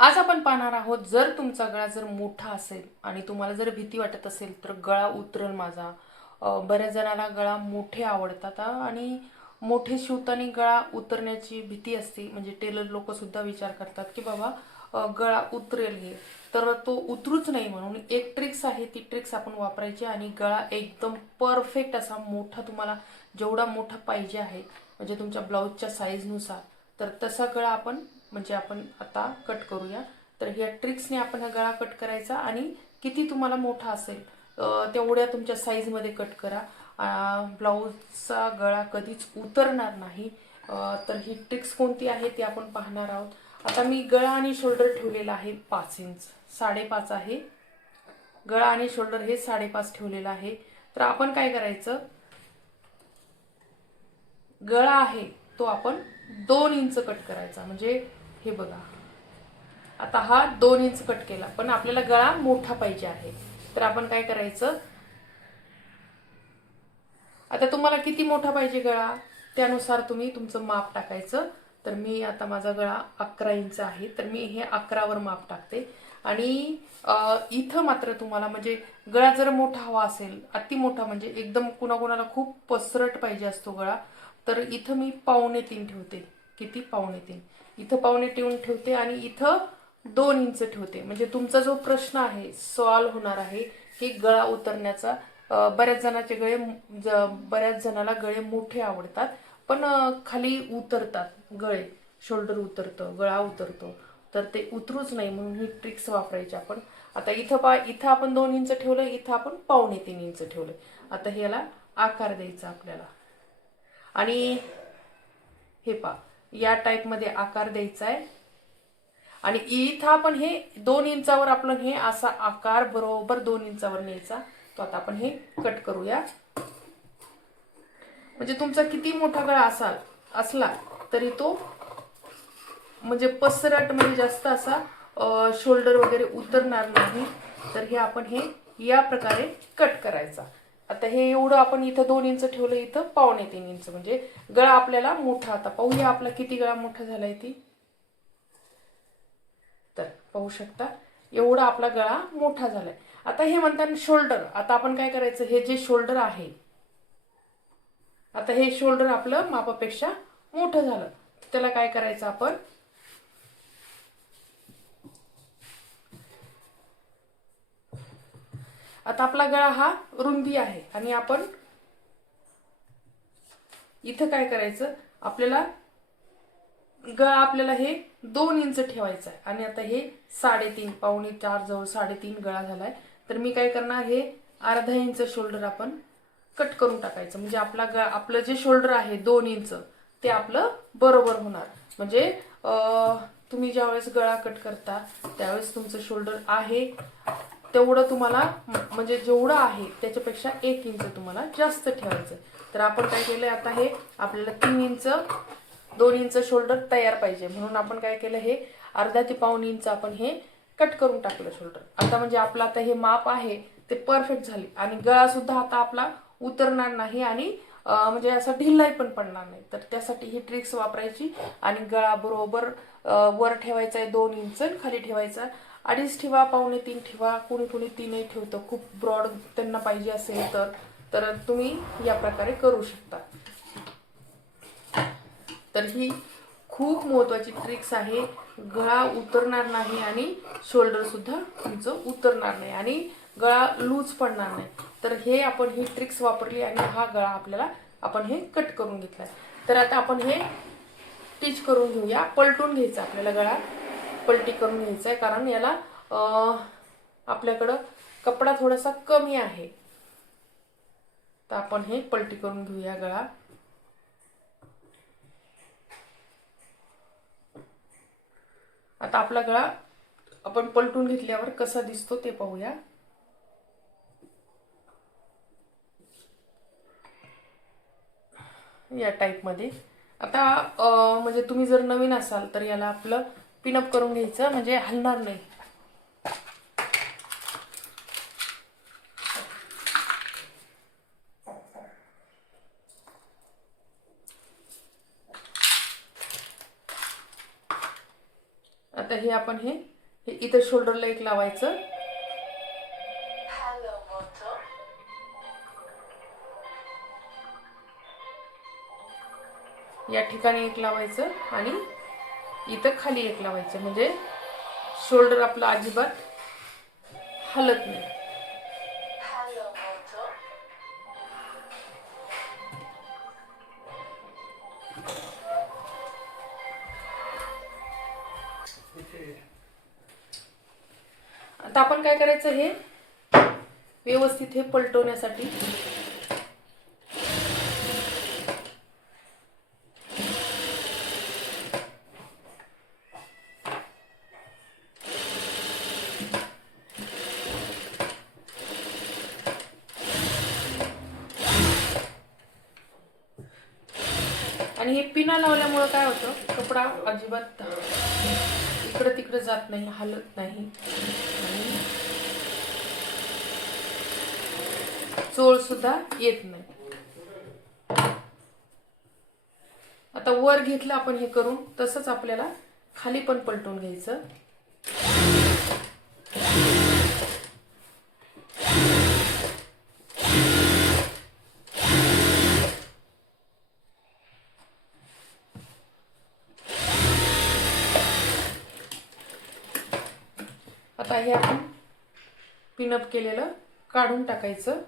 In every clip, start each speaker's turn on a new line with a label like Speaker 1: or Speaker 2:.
Speaker 1: आज आपण पाहणार आहोत जर तुमचा गळा जर मोठा असेल आणि तुम्हाला जर भीती वाटत असेल तर गळा उतरल माझा. बऱ्याच जणांना गळा मोठे आवडतात आणि मोठे शिवताना गळा उतरण्याची भीती असते. म्हणजे टेलर लोकसुद्धा विचार करतात की बाबा गळा उतरेल हे. तर तो उतरूच नाही म्हणून एक ट्रिक्स आहे ती ट्रिक्स आपण वापरायची आणि गळा एकदम परफेक्ट असा मोठा तुम्हाला जेवढा मोठा पाहिजे आहे म्हणजे तुमच्या ब्लाऊजच्या साईजनुसार तर तसा गळा आपण म्हणजे आपण आता कट करूया. तर ह्या ट्रिक्सने आपण हा गळा कट करायचा आणि किती तुम्हाला मोठा असेल तेवढ्या तुमच्या साईजमध्ये कट करा. ब्लाऊजचा गळा कधीच उतरणार नाही. तर ही ट्रिक्स कोणती आहे ती आपण पाहणार आहोत. आता मी गळा आणि शोल्डर ठेवलेला आहे पाच इंच साडेपाच आहे. गळा आणि शोल्डर हे साडेपाच ठेवलेलं आहे. तर आपण काय करायचं? गळा आहे तो आपण दोन इंच कट करायचा. म्हणजे हे बघा. आता हा दोन इंच कट केला. पण आपल्याला गळा मोठा पाहिजे आहे. तर आपण काय करायचं? आता तुम्हाला किती मोठा पाहिजे गळा? त्यानुसार तुम्ही तुमचं माप टाकायचं. तर मी आता माझा गळा अकरा इंच आहे. तर मी हे अकरावर माप टाकते. आणि इथं मात्र तुम्हाला म्हणजे गळा जर मोठा हवा असेल अति मोठा म्हणजे एकदम कुणाकुणाला खूप पसरट पाहिजे असतो गळा तर इथं मी पावणे तीन ठेवते. किती? पावणे तीन. इथं पावणे तीन ठेवते आणि इथं दोन इंच ठेवते. म्हणजे तुमचा जो प्रश्न आहे सॉल्व होणार आहे की गळा उतरण्याचा बऱ्याच जणाचे गळे ज- बऱ्याच जणाला गळे मोठे आवडतात पण खाली उतरतात गळे. शोल्डर उतरतं गळा उतरतो. तर ते उतरूच नाही म्हणून ही ट्रिक्स वापरायची आपण. आता इथं पा इथं आपण दोन इंच ठेवलं इथं आपण पावणे तीन इंच ठेवलं. आता ह्याला आकार द्यायचा आपल्याला. आणि हे पा या टाईपमध्ये आकार द्यायचा आहे आणि इथं आपण हे दोन इंचावर आपण हे असा आकार बरोबर दोन इंचावर न्यायचा. तो आता आपण हे कट करूया. म्हणजे तुमचा किती मोठा गळा असाल असला तरी तो म्हणजे पसरट म्हणजे जास्त असा शोल्डर वगैरे उतरणार नाही. तर हे आपण हे या प्रकारे कट करायचा. आता हे एवढं आपण इथं दोन इंच ठेवलं इथं पावणे तीन इंच. म्हणजे गळा आपल्याला मोठा आता. पाहूया आपला किती गळा मोठा झालाय ती. तर पाहू शकता एवढा आपला गळा मोठा झालाय. आता हे म्हणतात शोल्डर. आता आपण काय करायचं? हे जे शोल्डर आहे आता हे शोल्डर आपलं मापापेक्षा मोठं झालं. त्याला काय करायचं आपण? आता आपला गळा हा रुंदी आहे आणि आपण इथं काय करायचं? आपल्याला गळा आपल्याला हे दोन इंच ठेवायचं आहे. आणि आता हे साडेतीन पावणे चार जवळ साडेतीन गळा झालाय. तर मी काय करणार? हे अर्धा इंच शोल्डर आपण कट करून टाकायचं. म्हणजे आपला ग आपलं जे शोल्डर आहे दोन इंच ते आपलं बरोबर होणार. म्हणजे तुम्ही ज्यावेळेस गळा कट करता त्यावेळेस तुमचं शोल्डर आहे. तेवढं तुम्हाला म्हणजे जेवढं आहे त्याच्यापेक्षा एक इंच तुम्हाला जास्त ठेवायचं तर आपण काय केलंय आता हे आपल्याला तीन इंच दोन इंच शोल्डर तयार पाहिजे. म्हणून आपण काय केलं हे अर्धा ते पाऊन इंच आपण हे कट करून टाकलं शोल्डर. आता म्हणजे आपलं आता हे माप आहे ते परफेक्ट झाले. आणि गळा सुद्धा आता आपला उतरणार नाही आणि म्हणजे असा ढिल्लाई पण पडणार नाही. तर त्यासाठी ही ट्रिक्स वापरायची आणि गळा बरोबर वर ठेवायचा आहे दोन इंच खाली ठेवायचा अडीच ठेवा पावणे तीन ठेवा कोणी कोणी तीनही ठेवतं. खूप ब्रॉड त्यांना पाहिजे असेल तर. तर तुम्ही या प्रकारे करू शकता. तर ही खूप महत्वाची ट्रिक्स आहे. गळा उतरणार नाही आणि शोल्डर सुद्धा तुमचं उतरणार नाही आणि गळा लूज पडणार नाही. तर हे आपण ही ट्रिक्स वापरली आणि हा गळा आपल्याला आपण हे कट करून घेतला तर आता आपण हे स्टिच करून घेऊया. पलटून घ्यायचा आपल्याला गळा. पलटी करून घ्यायचं आहे कारण याला आपल्याकडं कपडा थोडासा कमी आहे. तर आपण हे पलटी करून घेऊया गळा. आता आपला गळा आपण पलटून घेतल्यावर कसा दिसतो ते पाहूया. या टाईपमध्ये आता म्हणजे तुम्ही जर नवीन असाल तर याला आपलं पिनअप करून घ्यायचं म्हणजे हलणार नाही आता हे आपण हे हे इथं शोल्डरला एक लावायचं. या ठिकाणी एक लावायचं आणि इथं खाली एक लावायचं म्हणजे शोल्डर आपला अजिबात हलत नाही. आता आपण काय करायचं हे? व्यवस्थित हे पलटवण्यासाठी आणि हे पिना लावल्यामुळं कपडा अजिबात इकडं तिकडं जात नाही हलत नाही. आणि चोळ सुद्धा येत नाही. आता वर घेतलं आपण हे करून तसंच आपल्याला खाली पण पलटून घ्यायचं. आता हे आपण पिनअप केलेलं काढून टाकायचं.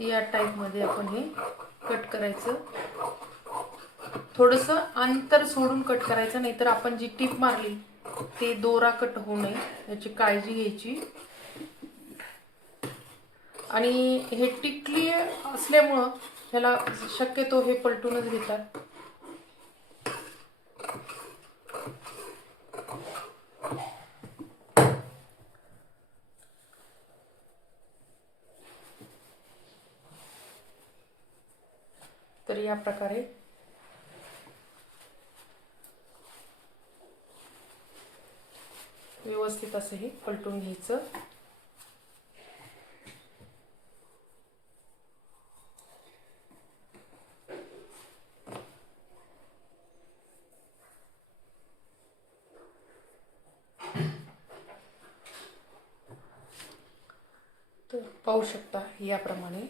Speaker 1: या टाईपमध्ये आपण हे कट करायचं. थोडंसं अंतर सोडून कट करायचं नाहीतर आपण जी टीप मारली ते दोरा कट होऊ नये. याची काळजी घ्यायची. आणि हे टिकली असल्यामुळं ह्याला शक्यतो हे पलटूनच घेतात. तर या प्रकारे व्यवस्थित असं हे पलटून घ्यायचं. तर पाहू शकता याप्रमाणे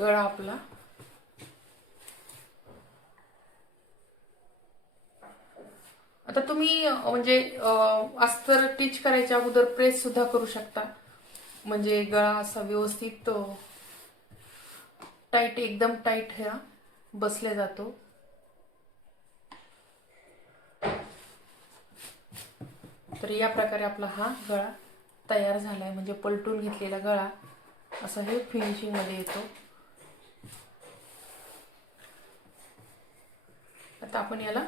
Speaker 1: गळा आपला आता तुम्ही म्हणजे अस्तर टीच करायच्या अगोदर प्रेस सुद्धा करू शकता. म्हणजे गळा असा व्यवस्थित टाईट एकदम टाईट ह्या बसल्या जातो. तर या प्रकारे आपला हा गळा तयार झालाय. म्हणजे पलटून घेतलेला गळा असा हे फिनिशिंगमध्ये येतो. आता आपण याला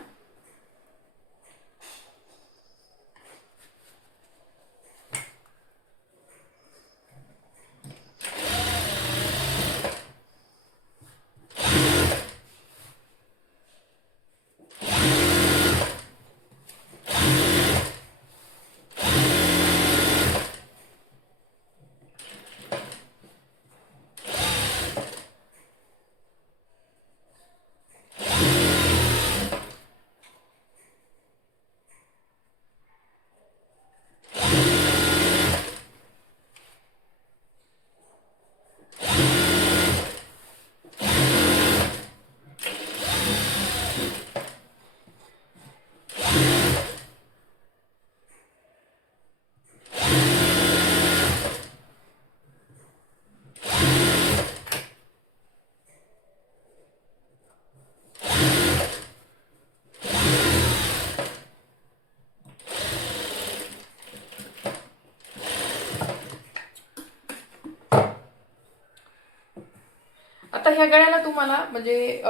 Speaker 1: सगळ्याला तुम्हाला म्हणजे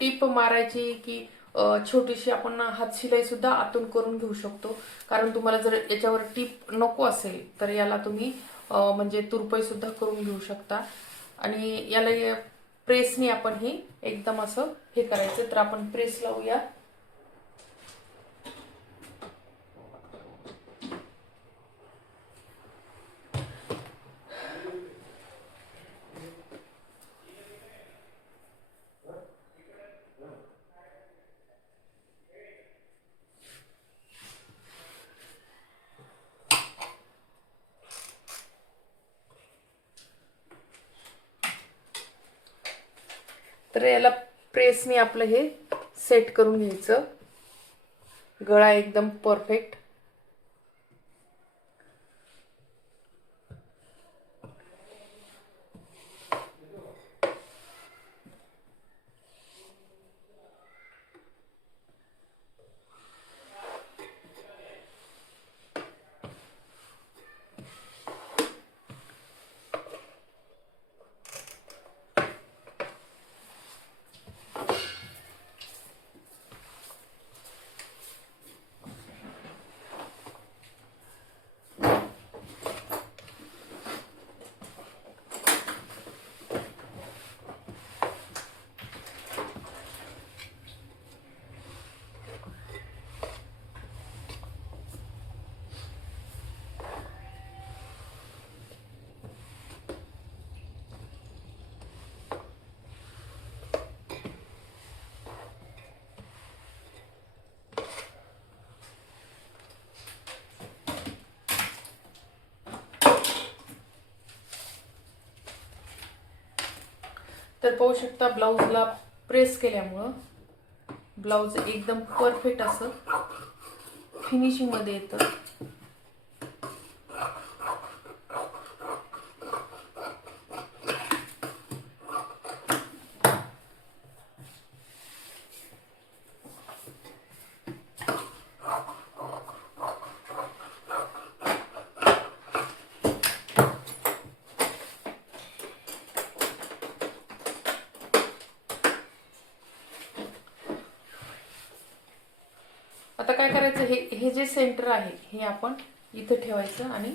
Speaker 1: टीप मारायची की छोटीशी आपण हातशिलाई सुद्धा आतून करून घेऊ शकतो. कारण तुम्हाला जर याच्यावर टीप नको असेल तर याला तुम्ही म्हणजे तुरपई सुद्धा करून घेऊ शकता. आणि याला प्रेसने आपण हे एकदम असं हे करायचं. तर आपण प्रेस लावूया. तर याला प्रेसने आपलं हे सेट करून घ्यायचं. गळा एकदम परफेक्ट तर पाहू शकता ब्लाऊजला प्रेस केल्यामुळं ब्लाऊज एकदम परफेक्ट असं फिनिशिंगमध्ये येतं आता काय करायचं? हे हे जे सेंटर आहे हे आपण इथं ठेवायचं आणि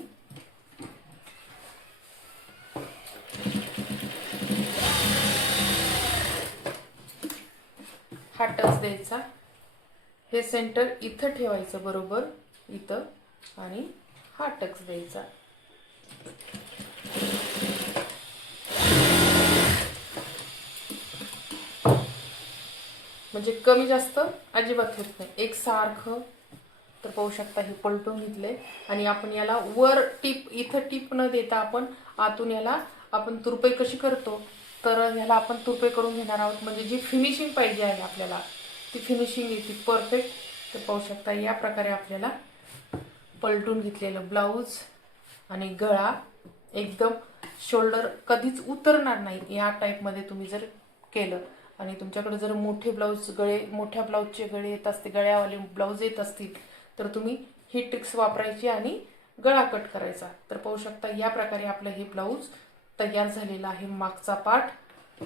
Speaker 1: हा टच द्यायचा. हे सेंटर इथं ठेवायचं बरोबर इथं आणि हा टच द्यायचा. म्हणजे कमी जास्त अजिबात होत नाही. एक सारखं तर पाहू शकता हे पलटून घेतले आणि आपण याला वर टीप इथं टीप न देता आपण आतून याला आपण तुरपई कशी करतो? तर ह्याला आपण तुरपई करून घेणार आहोत. म्हणजे जी फिनिशिंग पाहिजे आहे आपल्याला ती फिनिशिंग येते. परफेक्ट तर पाहू शकता या प्रकारे आपल्याला पलटून घेतलेलं ब्लाऊज आणि गळा एकदम शोल्डर कधीच उतरणार नाही. या टाईपमध्ये तुम्ही जर केलं आणि तुमच्याकडे जर मोठे ब्लाऊज गळे मोठ्या ब्लाऊजचे गळे येत असते गळ्यावाले ब्लाऊज येत असतील तर तुम्ही ही ट्रिक्स वापरायची आणि गळा कट करायचा. तर पाहू शकता या प्रकारे आपलं हे ब्लाऊज तयार झालेलं आहे. मागचा पार्ट